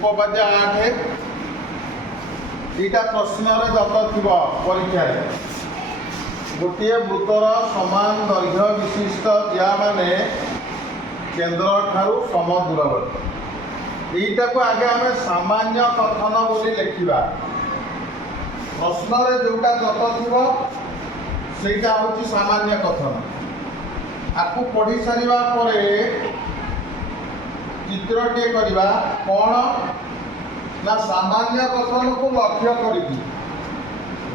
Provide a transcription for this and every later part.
उपपाद्य 8 यहाँ प्रश्न दत्त थी परीक्षा गोटे वृत्तर समान दैर्घ्य विशिष्ट ज्या माने केन्द्र ठारू सम दूरवर्ती यहीटा को आगे आम सामान्य कथन बोली लिखा प्रश्न जोटा दत्त थी सेटा हूँ सामान्य कथन आपको पढ़ी सारिबा परे चित्रटे करवा कौन ना सामान्य कथन को लक्ष्य करी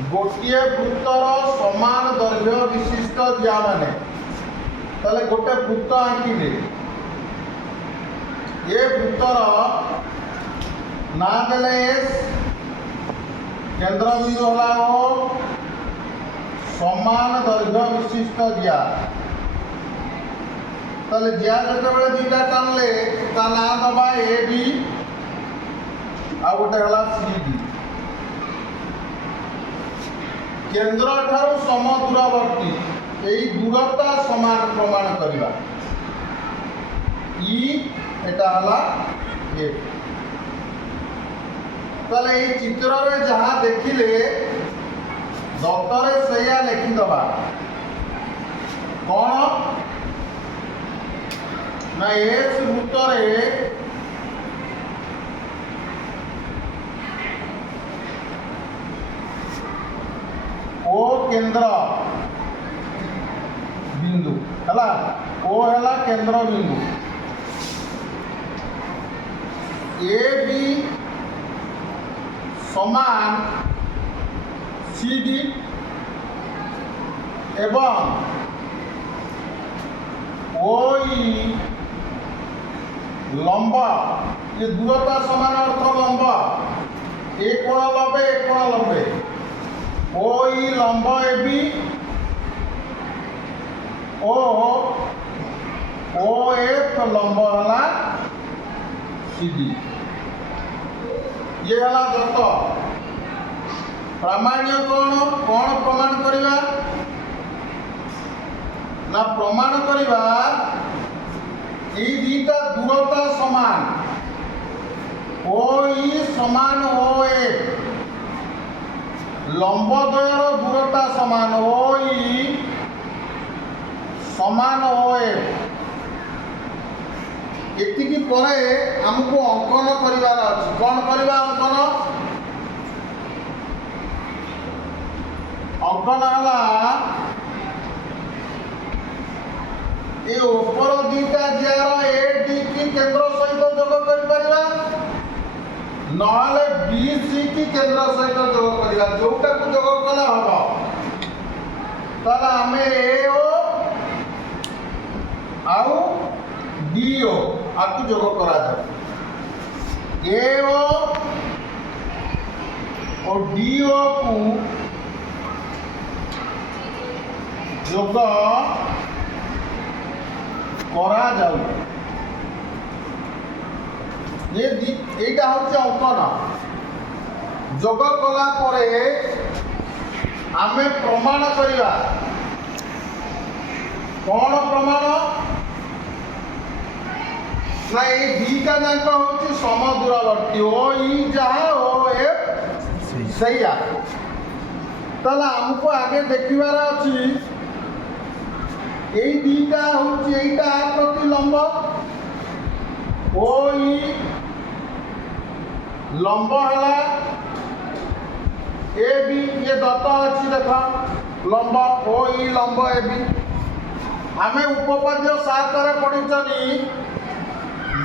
गोटे वृत्तर समान दैर्घ्य विशिष्ट ज्या माने ताले गोटे वृत्त आंकिले ये वृत्तर ना देले एस केंद्र बिंदु होला ओ समान दैर्घ्य विशिष्ट ज्या ताले ज्या जते दुईटा टाणले ता ना दबा ए बी आ गोटे हला सी डी केंद्र ठारू सम दूरवर्ती यही दूरता समान प्रमाण करवा ई एटा हला ए ताले ये चित्र रे जहाँ देखिले दत्तरे सैया लिखिदबा कौन ना एस वृत्तरे ओ केंद्र बिंदु हला ओ हला केंद्र बिंदु ए बी समान सी डी एवं ओ ई लंबा ये दूरता समान अर्थ लंबा एक कोण लंबे एक कोण लंबे ओ ई लंब ए बी ओ एफ लंब हला सी डी ये हला दत्त प्रामाण्य कौन कौन प्रमाण करवा ना प्रमाण करवा ये दुईटा दूरता समान ओ ई समान ओ ए लंब द्वयर दूरता समान ओ ई समान ओ ए एतिकी परे हमको अंकन करिवार अछि कौन करवा अंकन अंकन हला ये ऊपर दुईटा जार ए डी की केंद्र सहित जोग कर परिबा नहले बी सी की केंद्र सहित जोग करिबा जोटा को जोग कला हबो ताला हमें ए ओ आउ डी ओ आकु जोग करा जाए ए ओ और डी ओ को जोग करा जाऊ एटा हूँ अंकन जोग कला परे आमे प्रमाण करवा कौन प्रमाण ना ये दुईटा जाक हूँ सम दूरवर्ती ओ ई जहाँ ओ एफ सैया ताला हमको आगे देखिबार अच्छी यही दुईटा हूँ यहीटा प्रति लंब ओ ई लंब है ए बी ये दत्त अच्छी देख लंब ओ ई लंब ए बी आम उपपाद्य 7 पढ़ी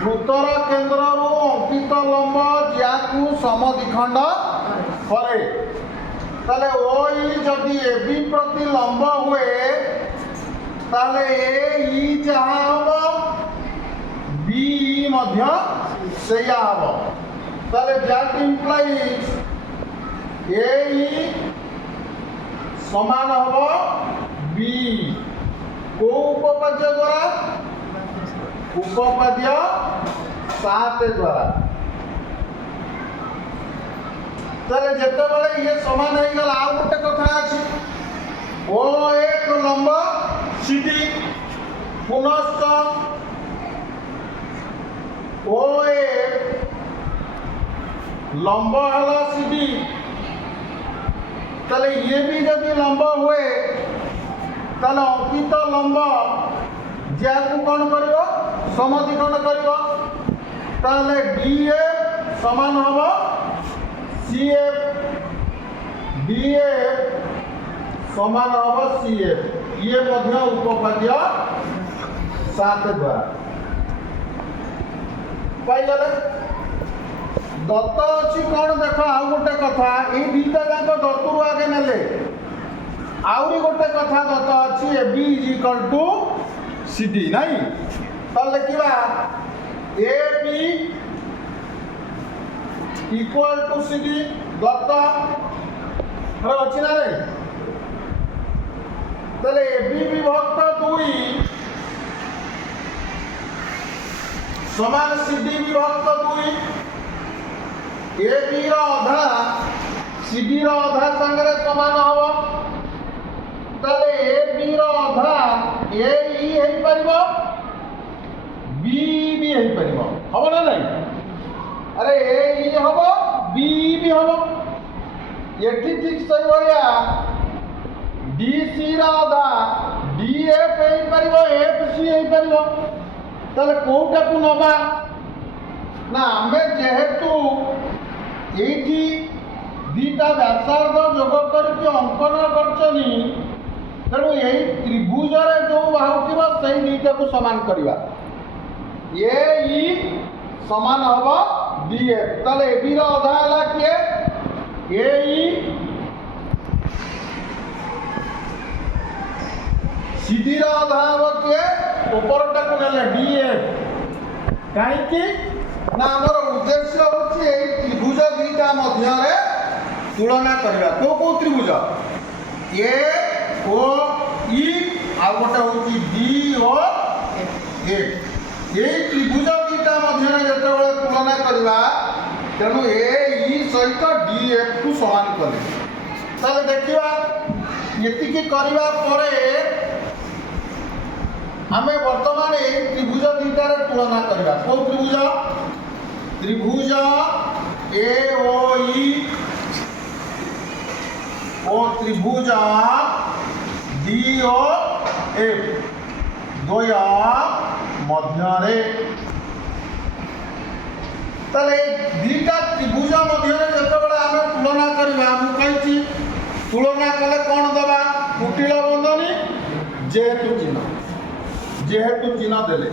वृत्तर केन्द्र अंकित लंब ज्या समद्विखंड करे ताले ओ ई जदि ए बी प्रति लंब हुए ताले ए ई जहाँ हम बी मध्य सेया हम ताले दैट इम्प्लाइज ए ई समान हम बी को उपपाद्य द्वारा उपपाद्य 7 द्वारा ताले जेते बळे ये समान हो गला आ गोटे कथा अछि ओ एक लंब सीडी पुनश्च ओ एक लंब है सीडी ताले ये भी जदि लंब हुए ताले अंकित लंब ज्याकू कौन करियो समद्विखंड करियो ताले डीएफ समान हबो सीएफ डीएफ समान हबो सीएफ ये मध्य उपपाद्य 7 द्वारा पाई गले दत्त अच्छी कौन देख आउ गोटे कथा ये दुईटा जाक दत्तु आगे नेले आउरी गोटे कथा दत्त अच्छी A B is equal to C D नहीं तो लिखा A B equal to C D दत्त अच्छी ना रे ताले ए बी विभक्त 2 समान सी डी विभक्त 2 ए बी अधा सी डी अधा संगे समान हम ताले ए बी अधा ए ई हे परिबो बी भी हे परिबो हबो ना नहीं अरे ए ई हबो बी भी हबो एठी ठीक सही होया डी सी अधा डी एफ हे परिबो एफ सी हे परिबो ताले कोटा को नबा ना हमें जेहेतु एठी दीटा व्यासार्ध जोग करके अंकन करछनी तेणु यही त्रिभुज जो बाहुथिबा सही दुईटा को समान करवा ए ई समान हबो डी एफ ताले ए बी रो अधा हला के ए ई सी डी रो अधा हबो के ऊपरटा को नेले डी एफ काहे कि ना हमर उद्देश्य होची ए त्रिभुज दुईटा मध्य रे तुलना करबा को त्रिभुज ए ओ ई आ गोटे होची डी ओ एफ ए त्रिभुज दुईटा मध्य रे जते बेले तुलना करबा तेणु ए ई सहित डी एफ को समान करे ताले देखिबा एतिकी करबा परे आमे वर्तमान ए त्रिभुज दुईटा रे तुलना करबा को त्रिभुज ए ओ ई ओ त्रिभुज डी ओ एफ द्वय मध्य रे ताले दुईटा त्रिभुज मध्य रे जतबेला आमे तुलना करबा हम कहिछि तुलना कले कोन दबा कुटिल बंधनी जेहेतु चिन्ह देले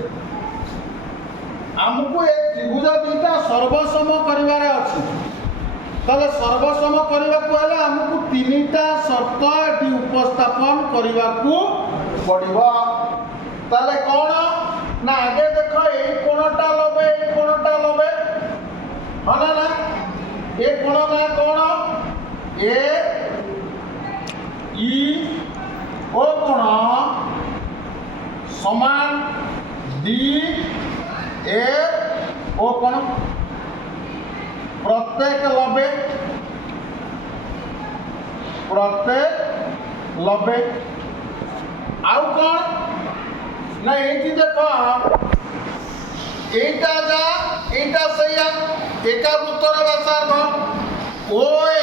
आमको ए त्रिभुज दुईटा सर्वसम करिवार अछि ताले सर्वसम करने को हेले हमको तीनटा शर्त एटी उपस्थापन करने को पड़िबो ताले कौन ना आगे देख ए कोणटा लबे हना ना ए कोण ना कौन ए ई ओ कोण समान डी ए ओ कोण प्रत्येक लबे आउ कौन ना ये देख एटा जा एटा सैया एका वृत्तर व्यासार्ध ओ ए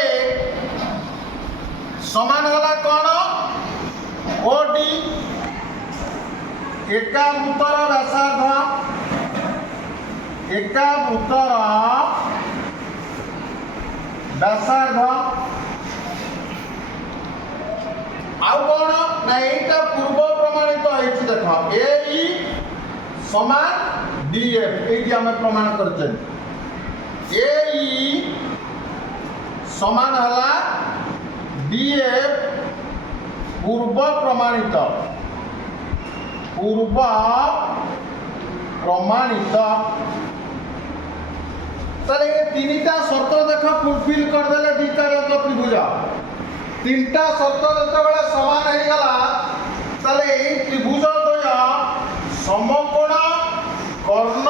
समान होला कौन ओ डी एका वृत्तर व्यासार्ध एका वृत्तर व्यासार्ध आउ कौन ना एटा पूर्व प्रमाणित होइछि देख ए ई समान डी एफ एटी हम प्रमाण करछन ए ई समान हला डी एफ पूर्व प्रमाणित ताले ये तीनटा शर्त देख फुलफिल कर देले दुईटा जाक त्रिभुज तीनटा शर्त जतबेले समान हो गला ताले ए त्रिभुज द्वय समकोण कर्ण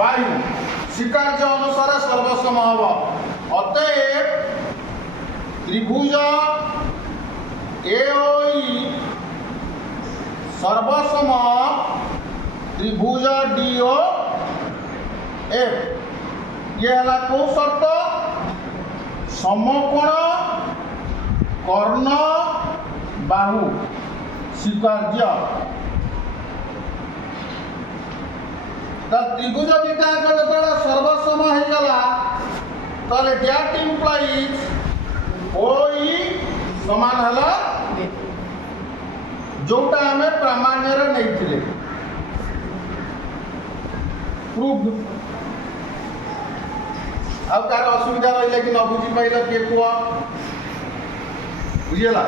वायु स्वीकार्य अनुसार सर्वसम हम अतएव त्रिभुज ए ओ ई सर्वसम त्रिभुज डी ओ एफ ये हला को शर्त ସମକୋଣ କର୍ଣ୍ଣ ବାହୁ ସ୍ୱୀକାର୍ଯ୍ୟ। ତ୍ରିଭୁଜ ଦିଟାଙ୍କ ଯେତେବେଳେ ସର୍ବସମ ହେଇଗଲା ତାହେଲେ ଦ୍ୟାଟ୍ ଇମ୍ପ୍ଲାଇଜ୍ OE ସମାନ ହେଲା ଯୋଉଟା ଆମେ ପ୍ରାମାଣ୍ୟରେ ନେଇଥିଲେ ପ୍ରୁଭ୍। ଆଉ କାହାର ଅସୁବିଧା ରହିଲେ କି ନ ବୁଝିପାରିଲ କିଏ କୁହ, ବୁଝିଗଲା?